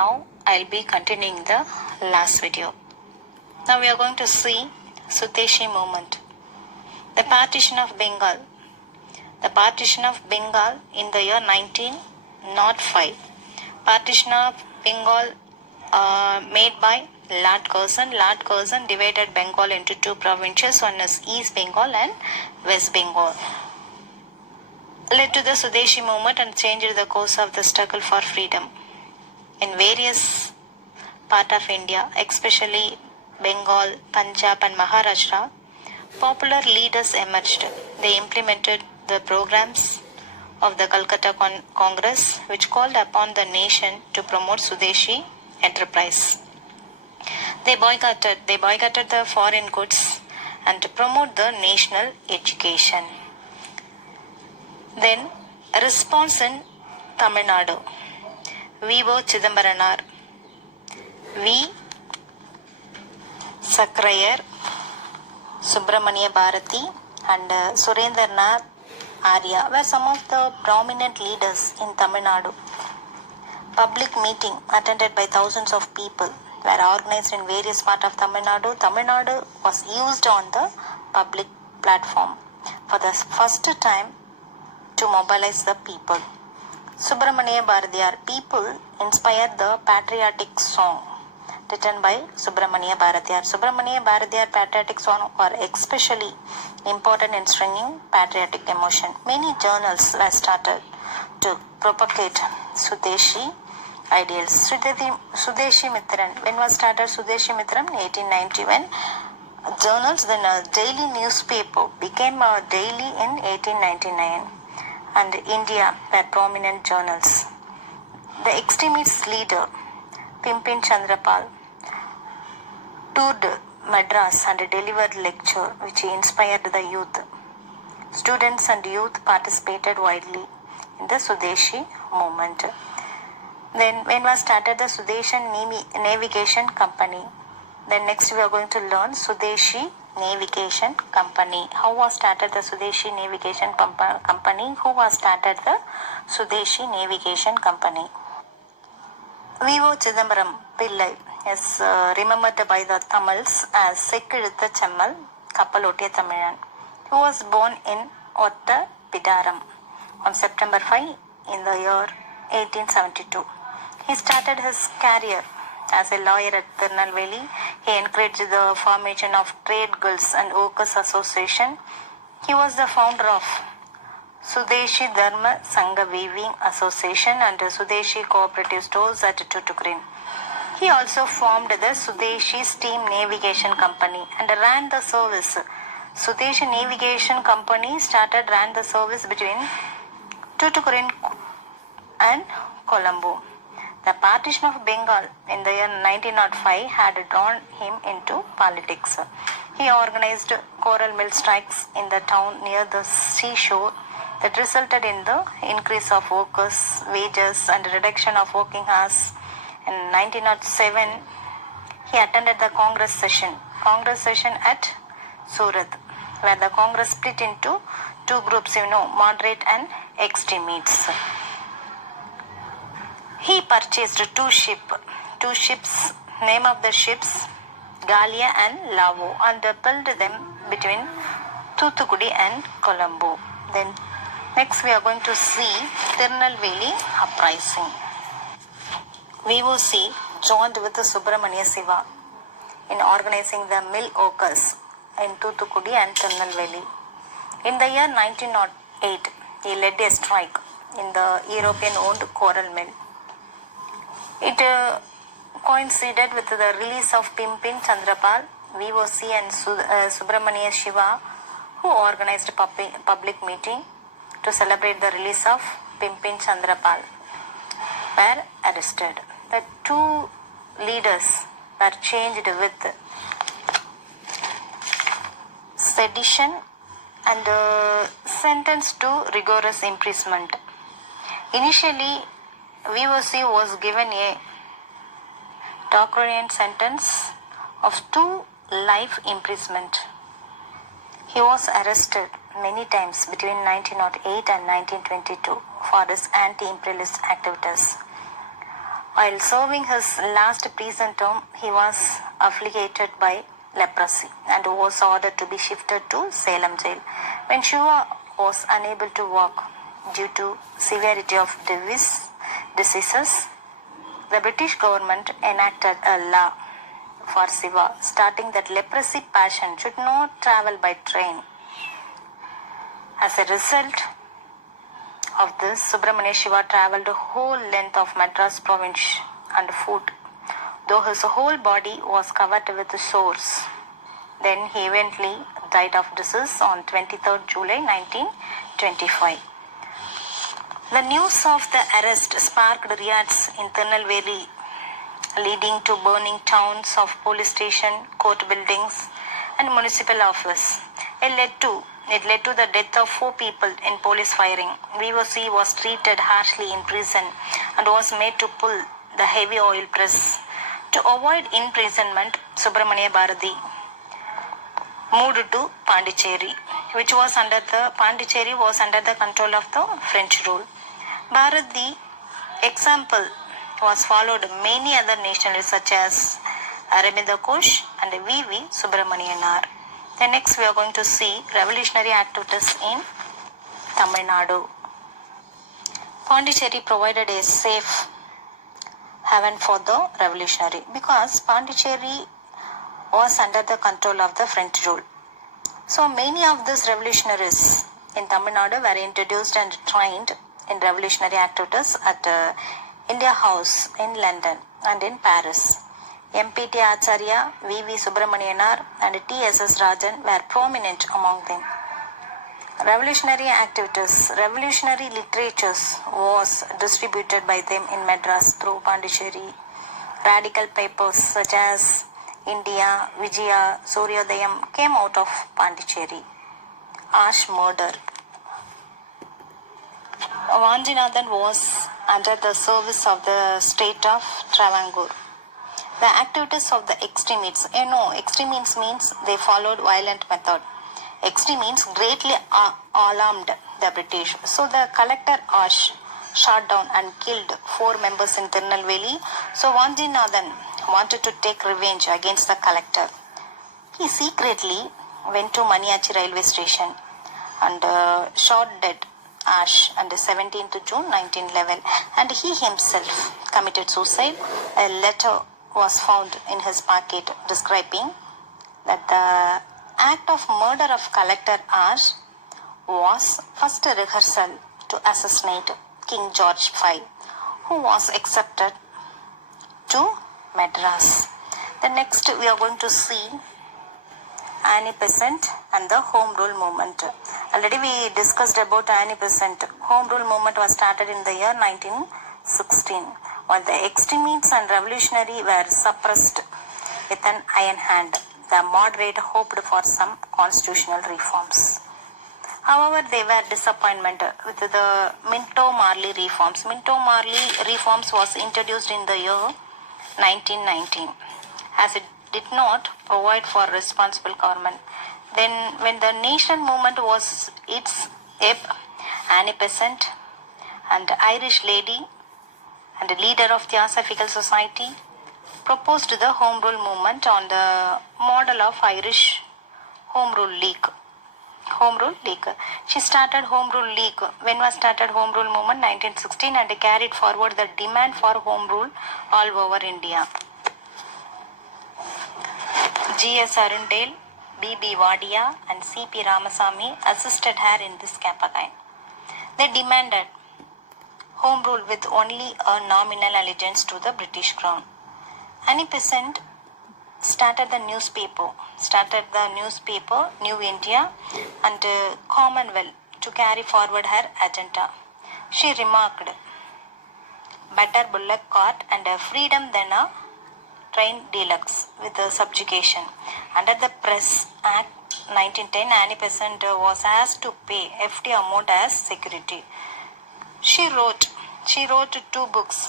now I'll be continuing the last video. Now we are going to see Swadeshi movement. The partition of Bengal. The partition of Bengal in the year 1905. Partition of Bengal made by Lord Curzon. Lord Curzon divided Bengal into two provinces, one is East Bengal and West Bengal. Led to the Swadeshi movement and changed the course of the struggle for freedom. In various parts of India, especially Bengal, Punjab and Maharashtra, popular leaders emerged. They implemented the programs of the Calcutta Congress, which called upon the nation to promote Swadeshi enterprise. They boycotted the foreign goods and to promote the national education. Then, a response in Tamil Nadu. V.O. Chidambaranar, V. Sakrayar, Subramania Bharati and Surendranath Arya were some of the prominent leaders in Tamil Nadu. Public meeting attended by thousands of people were organized in various parts of Tamil Nadu. Tamil Nadu was used on the public platform for the first time to mobilize the people. Subramania Bharatiyar, people inspired the patriotic song written by Subramania Bharatiyar. Subramania Bharatiyar patriotic songs are especially important in stringing patriotic emotion. Many journals were started to propagate Swadeshi ideals. Swadeshi Mitran. When was started Swadeshi Mitran? 1891. Journals, then a daily newspaper became a daily in 1899. And India were prominent journals. The extremist leader, Pimpin Chandrapal, toured Madras and delivered lecture which inspired the youth. Students and youth participated widely in the Swadeshi movement. Then when was started the Swadeshi Navigation Company? Then next we are going to learn Swadeshi Navigation Company. How was started the Swadeshi Navigation Company? Who was started the Swadeshi Navigation Company? V.O. Chidambaram Pillai is remembered by the Tamils as Sekkilutha Chammal Kappalotiya Tamilan, who was born in Otta Pidaram on September 5 in the year 1872. He started his career as a lawyer at Tirunelveli. He encouraged the formation of Trade Guilds and Workers Association. He was the founder of Swadeshi Dharma Sangha Weaving Association and Swadeshi Cooperative Stores at Tuticorin. He also formed the Swadeshi Steam Navigation Company and ran the service. Swadeshi Navigation Company ran the service between Tuticorin and Colombo. The partition of Bengal in the year 1905 had drawn him into politics. He organized coral mill strikes in the town near the seashore that resulted in the increase of workers' wages and reduction of working hours. In 1907, he attended the Congress session at Surat, where the Congress split into two groups, moderate and extremists. He purchased two ships, name of the ships Galia and Lavo, and built them between Thoothukudi and Colombo. Then next we are going to see Tirunelveli uprising. VOC joined with Subramania Siva in organizing the mill workers in Thoothukudi and Tirunelveli. In the year 1908, he led a strike in the European-owned coral mill. It coincided with the release of Pimpin Chandrapal, VOC and Subramania Shiva, who organized a public meeting to celebrate the release of Pimpin Chandrapal, were arrested. The two leaders were charged with sedition and sentenced to rigorous imprisonment. Initially, VOC was given a draconian sentence of 2 life imprisonment. He was arrested many times between 1908 and 1922 for his anti-imperialist activities. While serving his last prison term, he was afflicted by leprosy and was ordered to be shifted to Salem jail. When Shiva was unable to walk due to severity of diseases, the British government enacted a law for Shiva, stating that leprosy patient should not travel by train. As a result of this, Subramania Shiva travelled the whole length of Madras province on foot, though his whole body was covered with sores. Then he eventually died of disease on 23rd July 1925. The news of the arrest sparked riots in Tirunelveli, leading to burning towns of police station, court buildings, and municipal office. It led to the death of 4 people in police firing. VOC was treated harshly in prison and was made to pull the heavy oil press. To avoid imprisonment, Subramania Bharati moved to Pondicherry, which was under the control of the French rule. Bharati example was followed many other nationalists such as Aravinda Ghosh and V.V. Subramanianar. Then next we are going to see revolutionary activities in Tamil Nadu. Pondicherry provided a safe haven for the revolutionary because Pondicherry was under the control of the French rule. So many of these revolutionaries in Tamil Nadu were introduced and trained in revolutionary activities at India House in London and in Paris. M.P.T. Acharya, V.V. Subramanianar and T.S.S. Rajan were prominent among them. Revolutionary activities, revolutionary literatures was distributed by them in Madras through Pondicherry. Radical papers such as India, Vijaya, Suryodayam came out of Pondicherry. Ash murder. Vanjinathan was under the service of the state of Travancore. The activities of the extremists, extremists means they followed violent method. Extremists greatly alarmed the British. So the collector Ash shot down and killed 4 members in Tirunelveli. So Vanjinathan wanted to take revenge against the collector. He secretly went to Maniachi railway station and shot dead Ash on the 17th June 1911, and he himself committed suicide. A letter was found in his pocket describing that the act of murder of collector Ash was first rehearsal to assassinate King George V, who was accepted to Madras. The next we are going to see Annie Besant and the Home Rule Movement. Already we discussed about Annie Besant. Home Rule Movement was started in the year 1916, while the extremists and revolutionary were suppressed with an iron hand. The moderate hoped for some constitutional reforms. However, they were disappointed with the Minto-Marley reforms. Minto-Marley reforms was introduced in the year 1919, as it did not provide for responsible government. Then, when the nation movement was its ebb, Annie Besant, and Irish lady and leader of Theosophical Society, proposed the Home Rule movement on the model of Irish Home Rule League. She started Home Rule League. When was started Home Rule movement? 1916, and carried forward the demand for Home Rule all over India. G.S. Arundale, B.B. Wadia and C.P. Ramasamy assisted her in this campaign. They demanded Home Rule with only a nominal allegiance to the British Crown. Annie Besant started the newspaper New India and Commonwealth to carry forward her agenda. She remarked, better bullock cart and freedom than a train deluxe with subjugation. Under the Press Act 1910, Annie Besant was asked to pay FD amount as security. She wrote 2 books.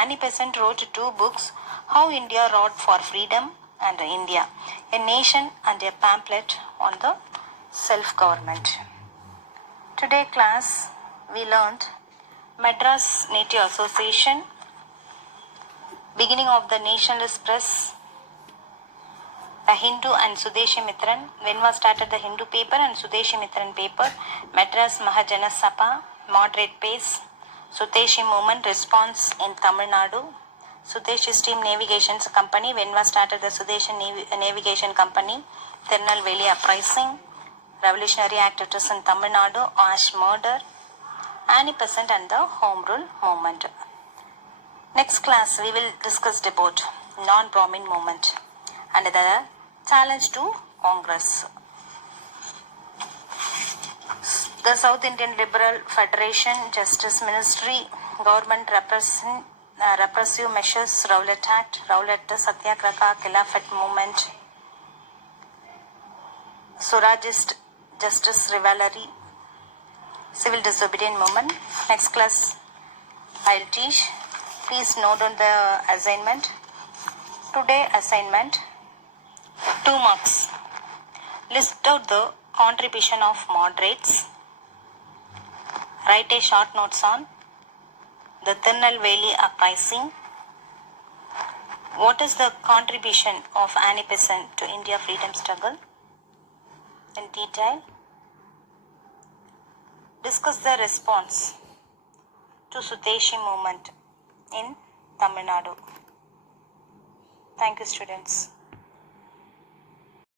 Annie Besant wrote 2 books, How India Wrought for Freedom and India, a Nation, and a pamphlet on the self-government. Today class we learned Madras Native Association, Beginning of the nationalist press. The Hindu and Sudeshi Mitran. When was started the Hindu paper and Sudeshi Mitran paper? Madras Mahajana Sabha. Moderate pace. Sudeshi movement response in Tamil Nadu. Sudeshi Steam Navigation Company. When was started the Sudeshi Navigation Company? Tirunelveli uprising. Revolutionary activities in Tamil Nadu. Ash murder. Annie Besant and the Home Rule movement. Next class we will discuss about non-Brahmin movement and the challenge to Congress. The South Indian Liberal Federation, Justice Ministry, Government repressive measures, Rowlatt Act, Rowlatt Satyagraha, Khilafat movement, Surajist Justice Rivalry, Civil Disobedience movement. Next class I'll teach. Please note on the assignment. Today assignment 2 marks. List out the contribution of moderates. Write a short notes on the Tirunelveli uprising. What is the contribution of Annie Besant to India freedom struggle? In detail. Discuss the response to Sudeshi movement in Tamil Nadu. Thank you, students.